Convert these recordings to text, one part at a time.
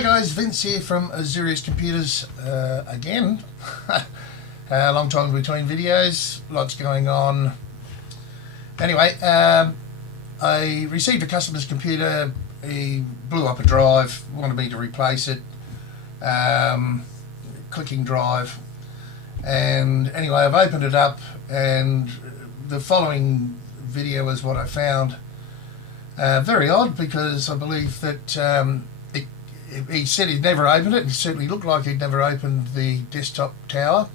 Hi guys, Vince here from Azurius Computers again. A long time between videos, lots going on. Anyway, I received a customer's computer. He blew up a drive, wanted me to replace it. Clicking drive. And anyway, I've opened it up, and the following video is what I found. Very odd, because I believe that he said he'd never opened it. It certainly looked like he'd never opened the desktop tower.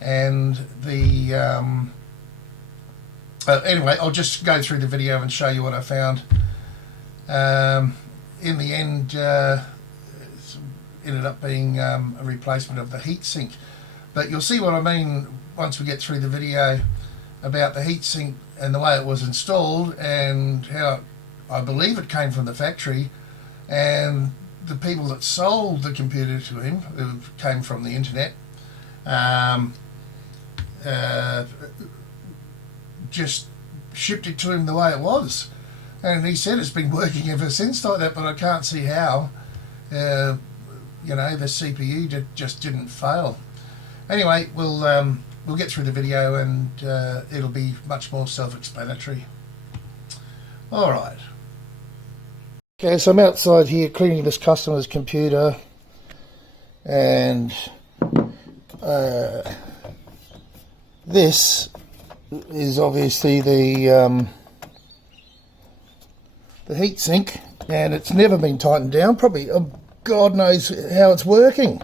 And the anyway, I'll just go through the video and show you what I found. In the end, it ended up being a replacement of the heatsink. But you'll see what I mean once we get through the video about the heatsink and the way it was installed, and how I believe it came from the factory, and the people that sold the computer to him, who came from the internet, just shipped it to him the way it was. And he said it's been working ever since like that, but I can't see how. You know, the CPU just didn't fail. Anyway, we'll get through the video, and it'll be much more self-explanatory. All right. Okay, so I'm outside here cleaning this customer's computer, and this is obviously the heatsink, and it's never been tightened down. Probably, God knows how it's working.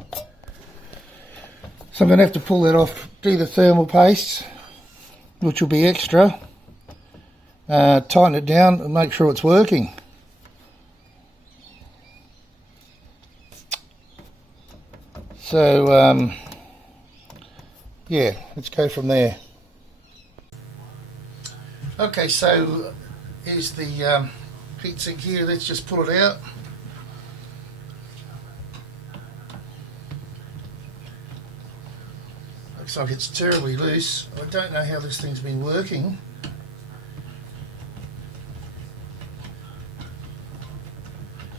So I'm going to have to pull that off, do the thermal paste, which will be extra, tighten it down and make sure it's working. So yeah, let's go from there. Okay, so here's the heatsink here. Let's just pull it out. Looks like it's terribly loose. I don't know how this thing's been working.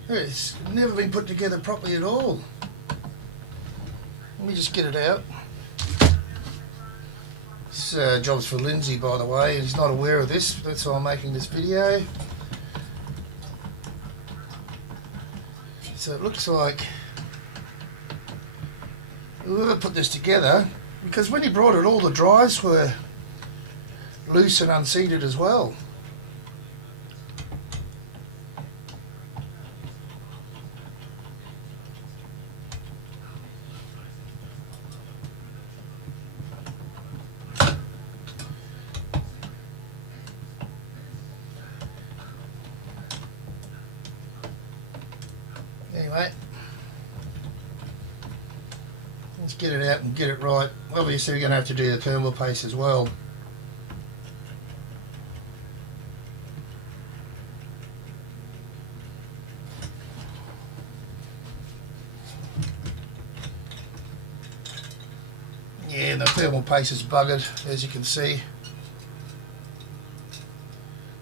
It's never been put together properly at all. Let me just get it out. This job's for Lindsay, by the way. He's not aware of this. That's why I'm making this video. So it looks like whoever put this together, because when he brought it, all the drives were loose and unseated as well. Anyway, let's get it out and get it right. Obviously we're going to have to do the thermal paste as well. Yeah, the thermal paste is buggered, as you can see.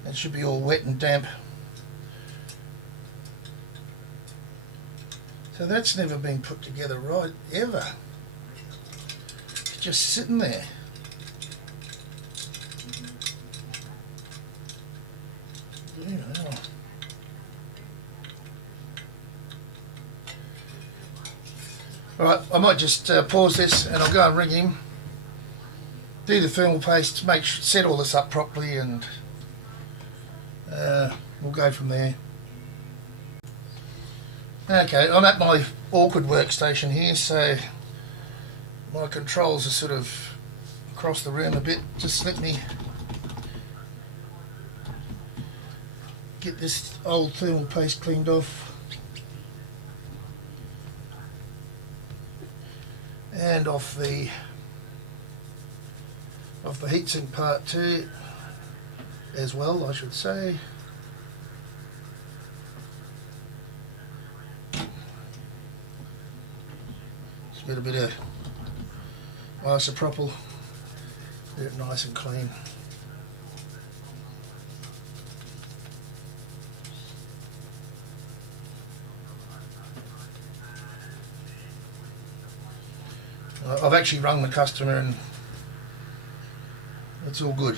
It should be all wet and damp. So that's never been put together right, ever. It's just sitting there. Right, I might just pause this, and I'll go and ring him, do the thermal paste, set all this up properly, and we'll go from there. Okay, I'm at my awkward workstation here, so my controls are sort of across the room a bit. Just let me get this old thermal paste cleaned off, and off the heatsink part too, as well, I should say. Get a bit of isopropyl, get it nice and clean. I've actually rung the customer and it's all good.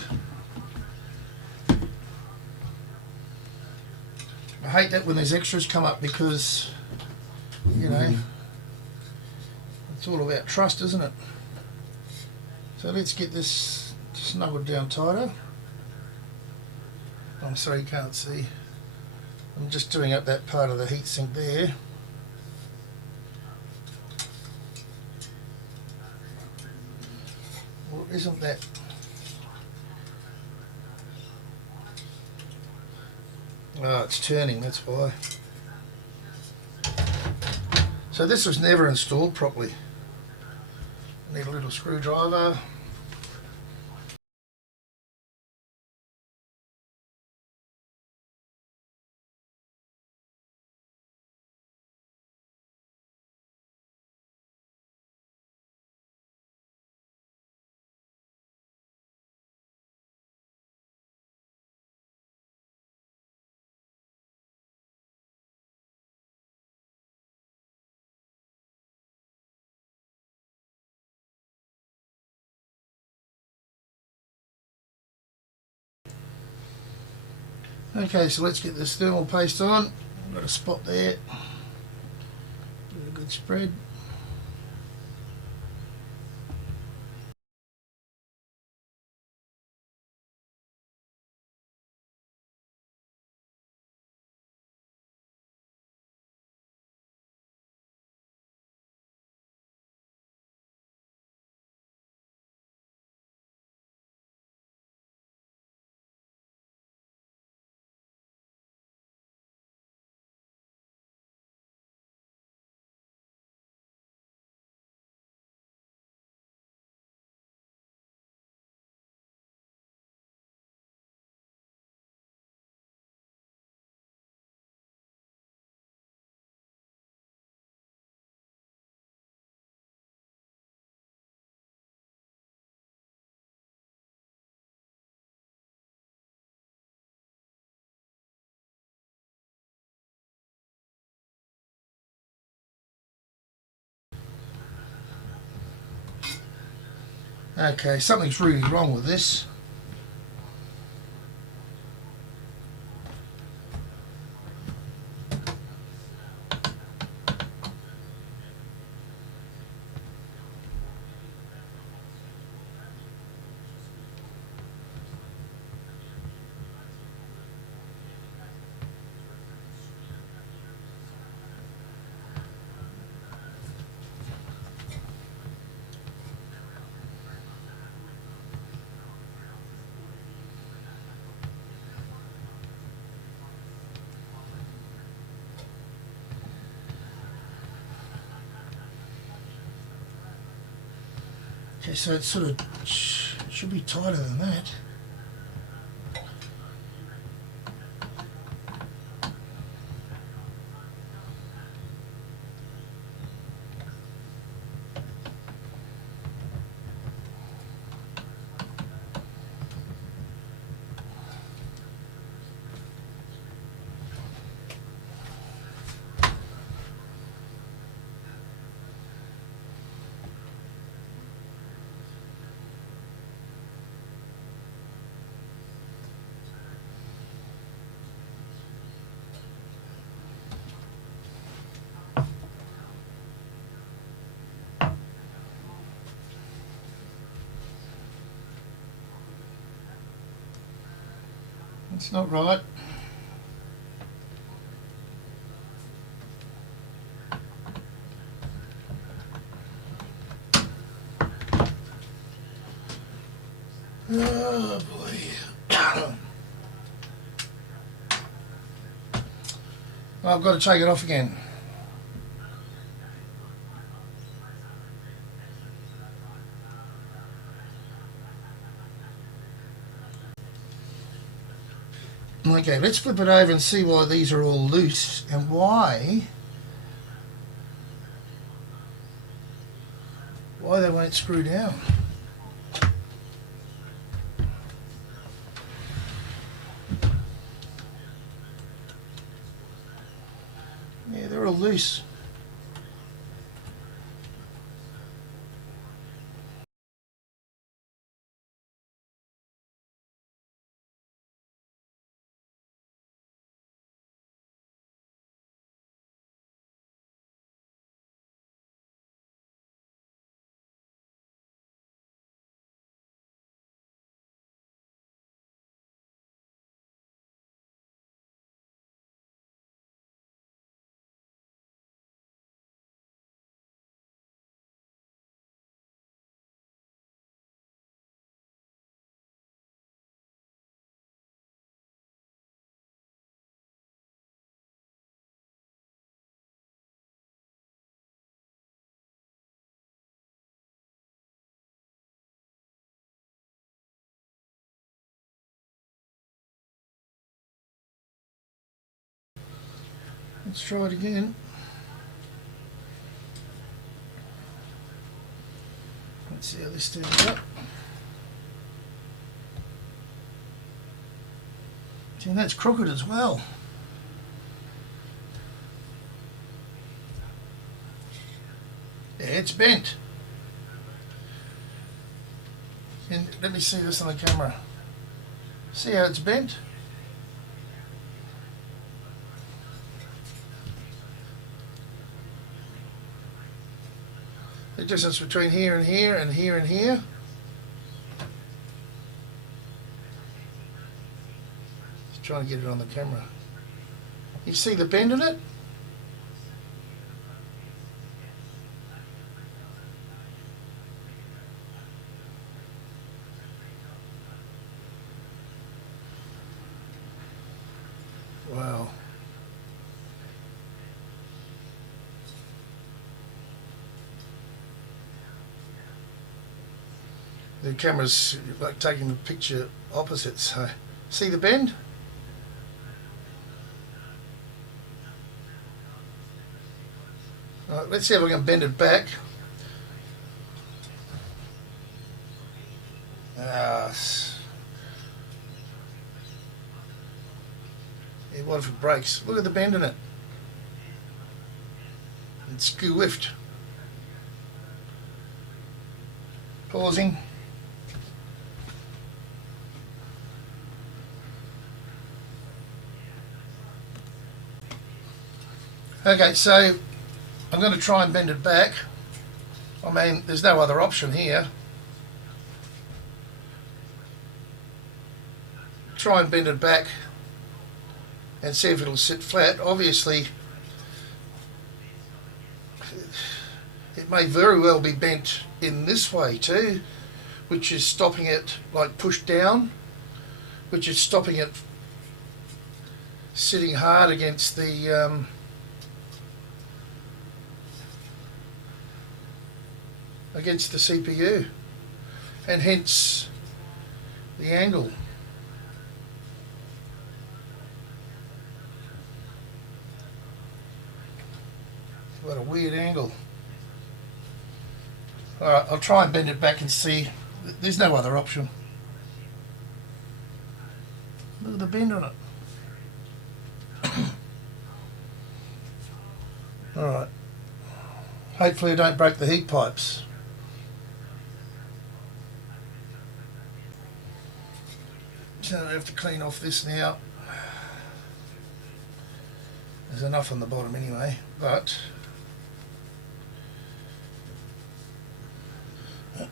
I hate that when there's extras come up because, you know, it's all about trust, isn't it? So let's get this snuggled down tighter. I'm sorry you can't see. I'm just doing up that part of the heatsink there. Well, isn't that... Oh, it's turning, that's why. So this was never installed properly. Need a little screwdriver. Okay, so let's get this thermal paste on. Got a spot there. Give it a good spread. Okay, something's really wrong with this. Okay, so it sort of should be tighter than that. It's not right. Oh boy. Well, I've got to take it off again. Okay, let's flip it over and see why these are all loose and why they won't screw down. Yeah, they're all loose. Let's try it again. Let's see how this turns up. See, that's crooked as well. Yeah, it's bent. And let me see this on the camera. See how it's bent? The distance between here and here and here and here. Just trying to get it on the camera. You see the bend in it? Wow. The camera's like taking the picture opposite, so see the bend? Alright, let's see if I can bend it back. Yeah, what if it breaks? Look at the bend in it. It's skew-whiffed. Pausing. Okay, so I'm going to try and bend it back. I mean, there's no other option here. Try and bend it back and see if it'll sit flat. Obviously, it may very well be bent in this way too, which is stopping it, like pushed down, which is stopping it sitting hard against the CPU, and hence the angle. What a weird angle. Alright, I'll try and bend it back and see. There's no other option. Look at the bend on it. Alright. Hopefully I don't break the heat pipes. So I have to clean off this now. There's enough on the bottom anyway, but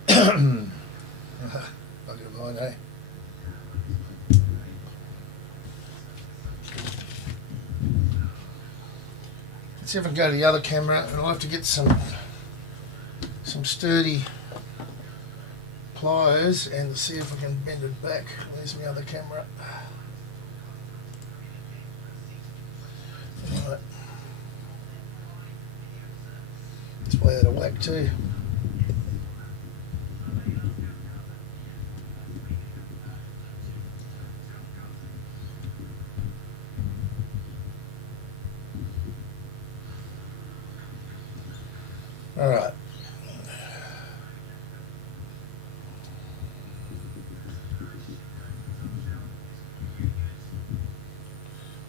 bugger mine, eh? Let's see if I can go to the other camera, and I'll have to get some sturdy pliers and see if I can bend it back. There's my other camera. Right. It's way out of whack too. All right.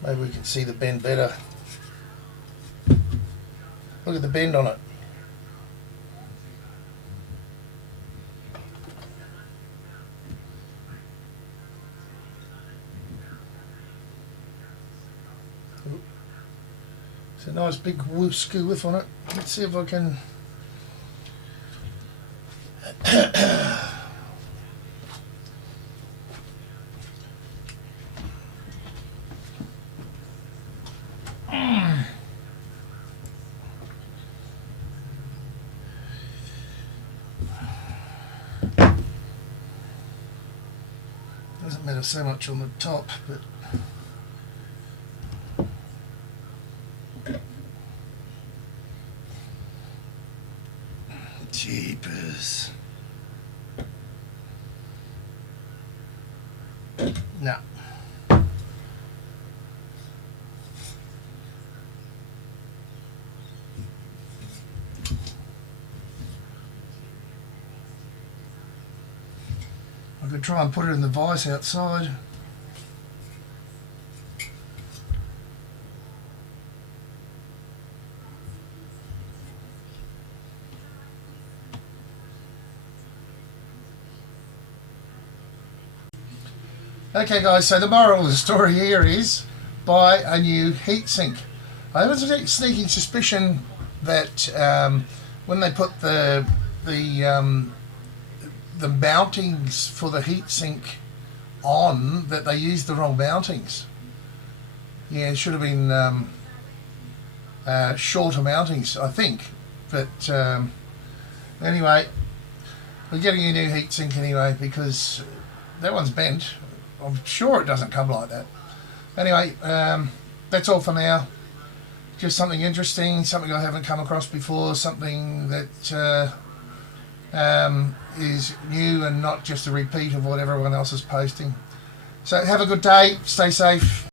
Maybe we can see the bend better. Look at the bend on it. It's a nice big skew whiff on it. Let's see if I can. Doesn't matter so much on the top, but jeepers. No. could try and put it in the vise outside. Okay guys, so the moral of the story here is buy a new heatsink. I have a sneaking suspicion that when they put the mountings for the heatsink on, that they used the wrong mountings. Yeah, it should have been shorter mountings, I think. But anyway, we're getting a new heatsink anyway, because that one's bent. I'm sure it doesn't come like that. Anyway, that's all for now. Just something interesting, something I haven't come across before, something that is new and not just a repeat of what everyone else is posting. So have a good day, stay safe.